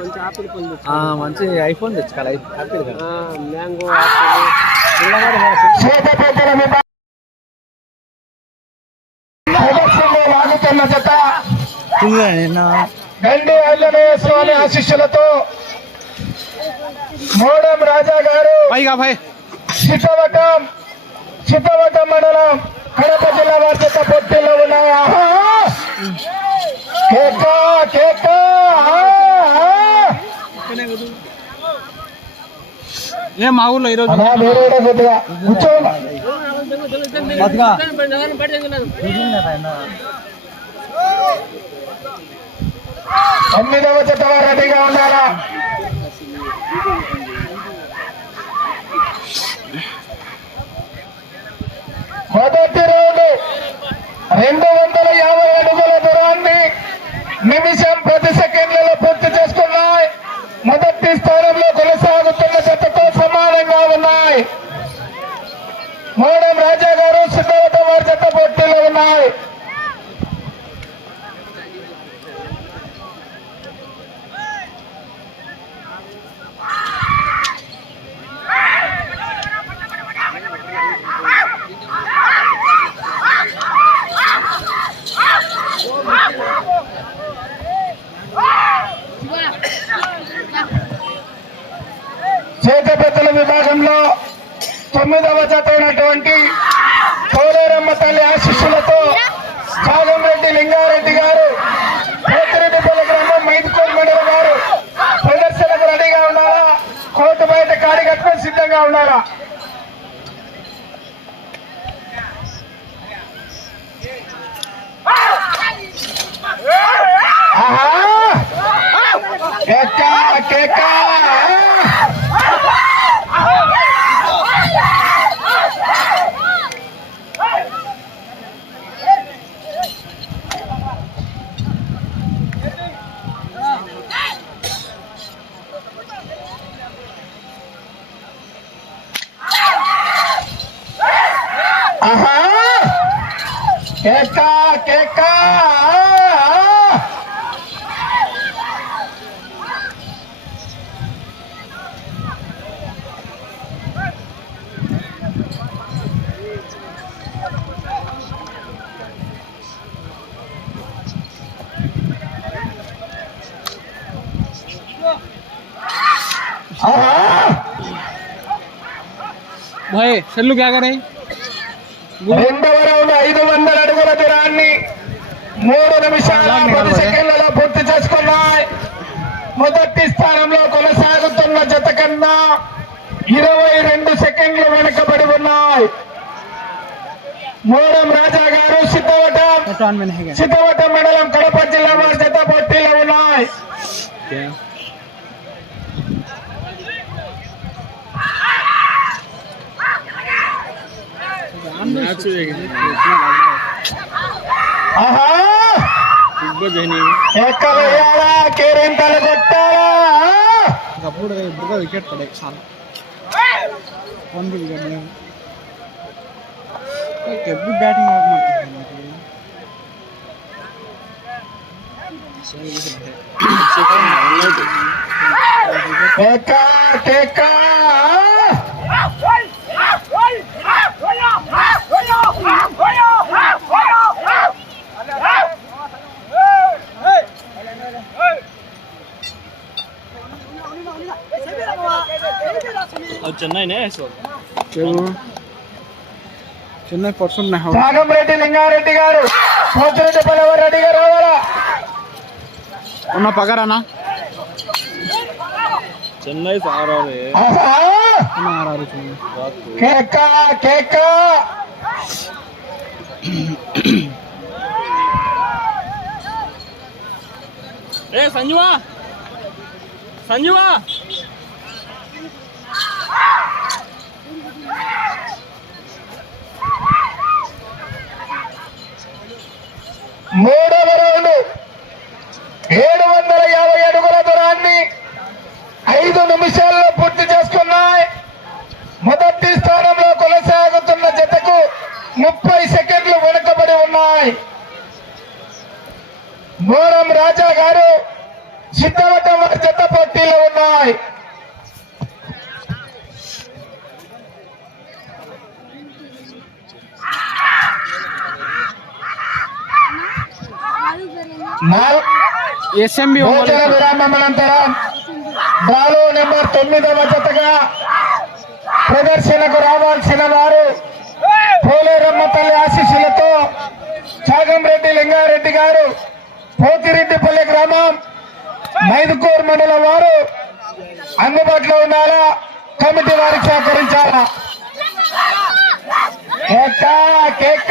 మంచి Apple iPhone తెచ్చుకోవాలి mango Gandi Anjaneya Swamy ఆశిష్యులతో మోడం రాజా గారు పైగా భాయ్ చిత్తవటం చిత్తవటం మండలం కడప జిల్లా వారి పొట్టిలో ఉన్నాయి ఆహా! కేక! ఏ మా ఊర్లో ఈరోజు తొమ్మిదవ వారు రెడీగా ఉండాలా మొదటి రౌండ్ రెండు వందల యాభై అడుగుల దూరాన్ని నిమిషం పది సెకండ్లలో పూర్తి చేసుకున్నాయి మొదటి స్థానంలో కొనసాగుతున్న జతతో సమానంగా ఉన్నాయి మోడం రాజా గారు సిద్ధవటం వారి జత పోటీలో ఉన్నాయి చేతపెత్తల విభాగంలో తొమ్మిదవ జత అయినటువంటి కోలేరమ్మ తల్లి ఆశిస్సులతో చాగంరెడ్డి లింగారెడ్డి గారు పోతిరెడ్డిపల్లి గ్రామం మైదుకోల్ మండలం గారు ప్రదర్శనకు రెడీగా ఉన్నారా? కోర్టు బయట కాడి కట్టుకొని సిద్ధంగా ఉన్నారా? केका केका भाई सल्लू क्या करे మూడు నిమిషాల పది సెకండ్లలో పూర్తి చేసుకున్నాయి. మొదటి స్థానంలో కొనసాగుతున్న జత కన్నా ఇరవై రెండు సెకండ్లు వెనుకబడి ఉన్నాయి. మూడం రాజా గారు సిద్ధవటం. సిద్ధవటం మండలం కడప జిల్లా వారి జత పోటీలో ఉన్నాయి. కేరింతలు కొట్టాలా కప్పుడు ఇప్పుడు వికెట్ పడే చాలా ಒಂದು ವಿಕೆಟ್ ಎಬ್ಬಿ ಬ್ಯಾಟಿಂಗ್ ಮಾಡ್ತಾರೆ కేక కేక చెన్నై పర్సన్ రాగంరెడ్డి లింగారెడ్డి గారు పోతిరెడ్డి పల్లెవ రెడ్డిగా రావాలా ఉన్న పగారానా? చెన్నై. కేక కేక. ఏ సంజువా? సంజువా? మూడవ రౌండ్. ఏడు వందల యాభై అడుగుల దూరాన్ని ఐదు నిమిషాల్లో పూర్తి చేసుకున్నాయి. మొదటి స్థానంలో కొనసాగుతున్న జతకు ముప్పై సెకండ్లు వెనుకబడి ఉన్నాయి. మోరం రాజా గారు సిద్ధవటం జత పోటీలో ఉన్నాయి. బాలు నెంబర్ తొమ్మిదవ జతగా ప్రదర్శనకు రావాల్సిన వారు పోలేరమ్మ తల్లి ఆశీస్సులతో చాగంరెడ్డి లింగారెడ్డి గారు పోతిరెడ్డిపల్లి గ్రామం మైదుకూరు మండలం వారు అందుబాటులో ఉన్నారా? కమిటీ వారికి సహకరించాలా? కేక కేక!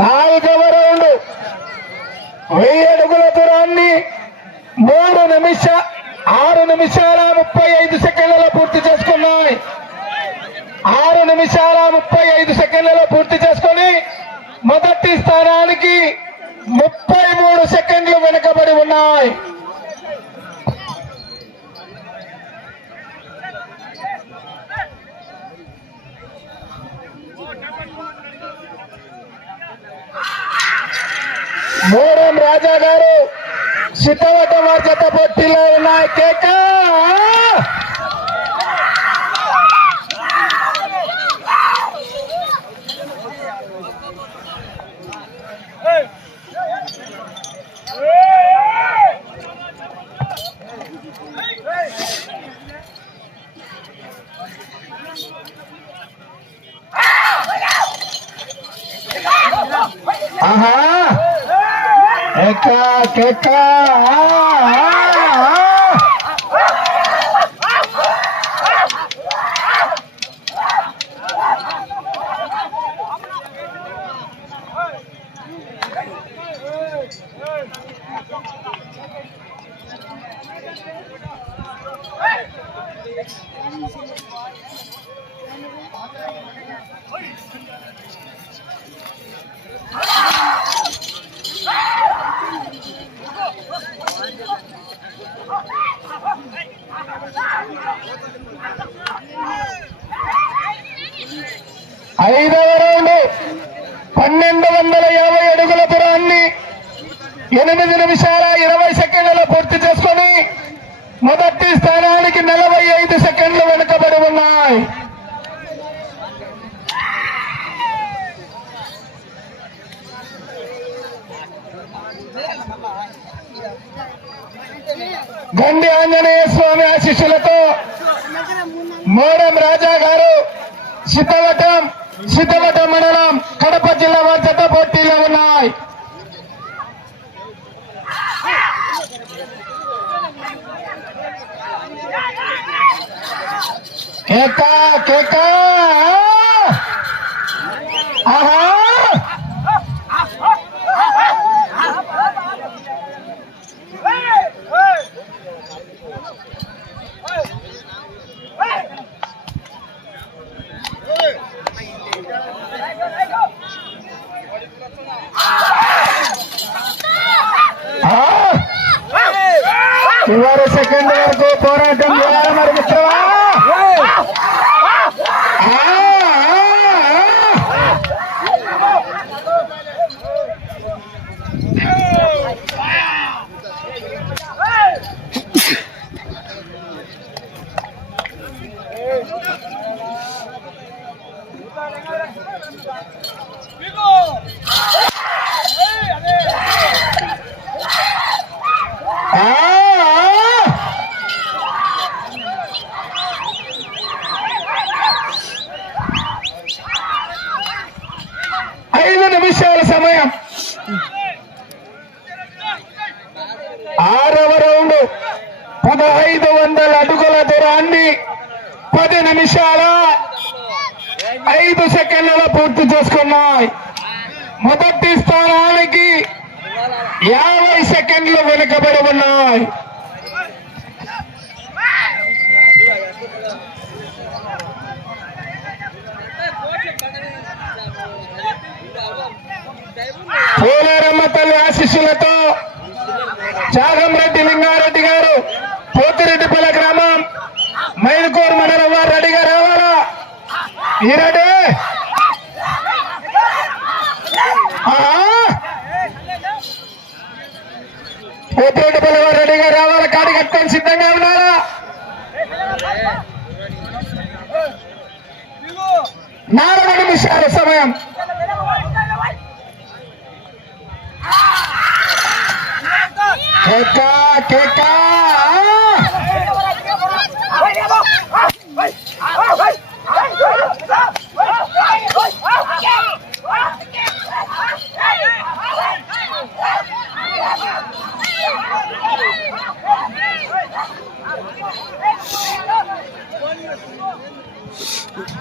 నాలుగవ రౌండ్. వెయ్యి అడుగుల దూరాన్ని మూడు నిమిష ఆరు నిమిషాల ముప్పై ఐదు సెకండ్లలో పూర్తి చేసుకున్నాయి. ఆరు నిమిషాల ముప్పై ఐదు సెకండ్లలో పూర్తి మొదటి స్థానానికి ముప్పై మూడు సెకండ్లు వెనుకబడి ఉన్నాయి. మూడం రాజా గారు సిద్ధవట వారి జత పోటీలో ఉన్నాయి. కేక! పన్నెండు వందల యాభై అడుగుల పురాన్ని ఎనిమిది నిమిషాల ఇరవై సెకండ్లలో పూర్తి చేసుకొని మొదటి స్థానానికి నలభై ఐదు సెకండ్లు వెనుకబడి ఉన్నాయి. గండి ఆంజనేయ స్వామి ఆశిష్యులతో మోరం రాజా గారు సిద్ధవటం సిద్ధవటం మండలం కడప జిల్లా వారి జత పోటీలో ఉన్నాయి కేక కేక ఆహా చివరి సెకండ్ వరకు పోరాటం చేయాలి మరి మిత్రమా ఆ! ఆ! ఆ! ఆ! ఐదు నిమిషాల సమయం ఆరవ రౌండ్ పదహైదు వందల అడుగుల దూరాన్ని పది నిమిషాల ఐదు సెకండ్లలో పూర్తి చేసుకున్నాయి మొదటి స్థానానికి యాభై సెకండ్లు వెనుకబడి ఉన్నాయి. పోలేరమ్మ తల్లి ఆశీస్సులతో చాగంరెడ్డి లింగారెడ్డి గారు పోతిరెడ్డిపల్లి గ్రామం మైదుకూరు మండలం వారు రెడీగా రావాలా? ఈ రెడీ పోతిరెడ్డిపల్లి రెడీగా రావాలా. కాడి కట్టుకొని సిద్ధంగా ఉన్నారా? నాలుగు నిమిషాల సమయం. కేక కేకా.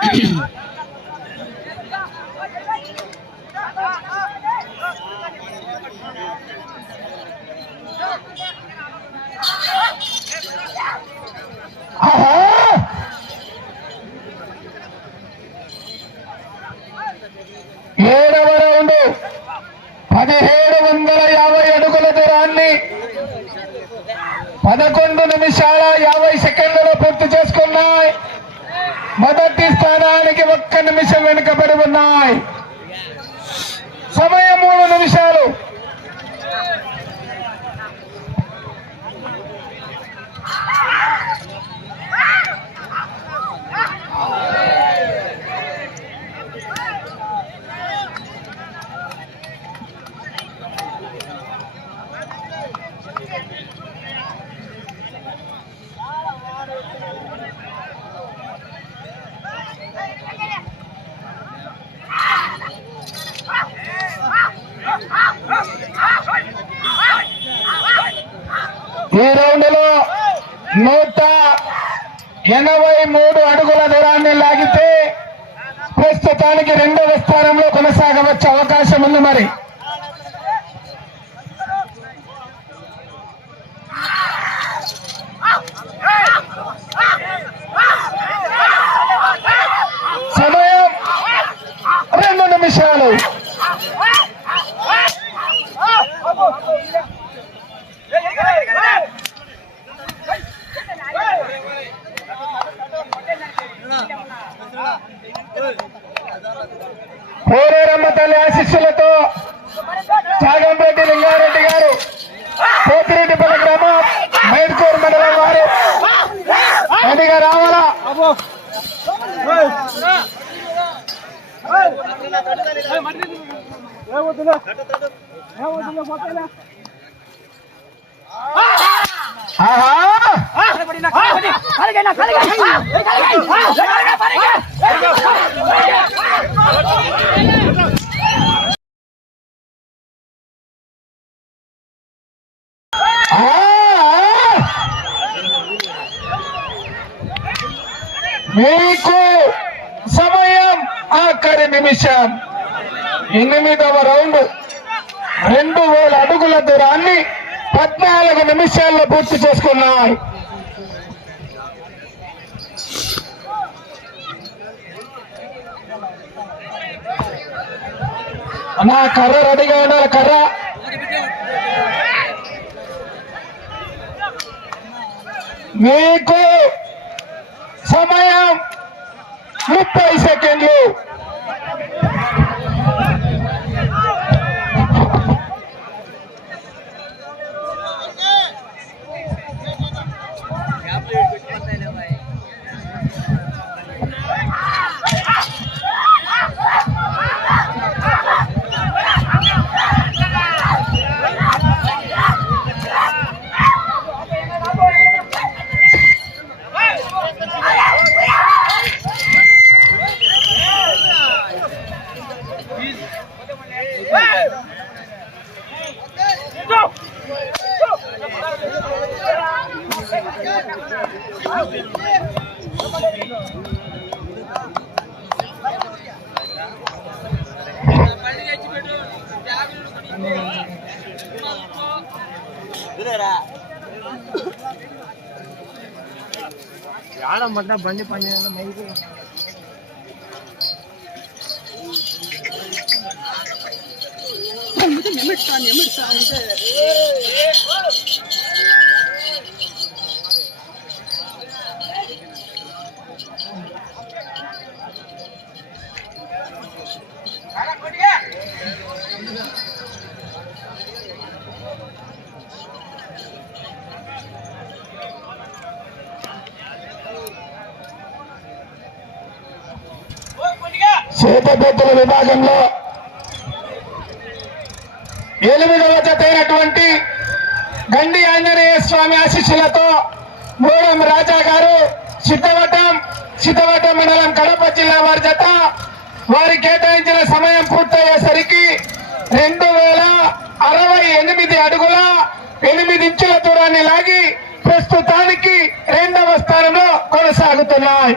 Thank you. పదకొండు నిమిషాల యాభై సెకండ్లలో పూర్తి చేసుకున్నాయి. మొదటి స్థానానికి ఒక్క నిమిషం వెనుకబడి ఉన్నాయి. సమయం మూడు నిమిషాలు. ఎనభై మూడు అడుగుల దూరాన్ని లాగితే ప్రస్తుతానికి రెండవ స్థానంలో కొనసాగవచ్చే అవకాశం ఉంది మరి సమయం రెండు నిమిషాలు పోరేరమ్మ తల్లి ఆశీస్సులతో చాగంరెడ్డి లింగారెడ్డి గారు పోతిరెడ్డిపల్లి గ్రామం మైదుకూరు మండలం వారు రెడ్డిగా రావాలా ఆహా మీకు సమయం ఆఖరి నిమిషం. ఎనిమిదవ రౌండ్. రెండు వేల అడుగుల దూరాన్ని పద్నాలుగు నిమిషాల్లో పూర్తి చేసుకున్నాయి. నా కర్ర రెడీగా ఉండాలి కర్ర. మీకు సమయం ముప్పై సెకండ్లు ఆడమంటా బండి పని మైకు చేతబెత్తుల విభాగంలో ఎనిమిదవ జతైనటువంటి గండి ఆంజనేయ స్వామి ఆశీస్సులతో మూడం రాజా గారు సిద్ధవటం సిద్ధవటం మండలం కడప జిల్లా వారి జత వారి కేటాయించిన సమయం పూర్తయ్యేసరికి రెండు వేల అరవై ఎనిమిది అడుగుల ఎనిమిది ఇంచుల దూరాన్ని లాగి ప్రస్తుతానికి రెండవ స్థానంలో కొనసాగుతున్నాయి.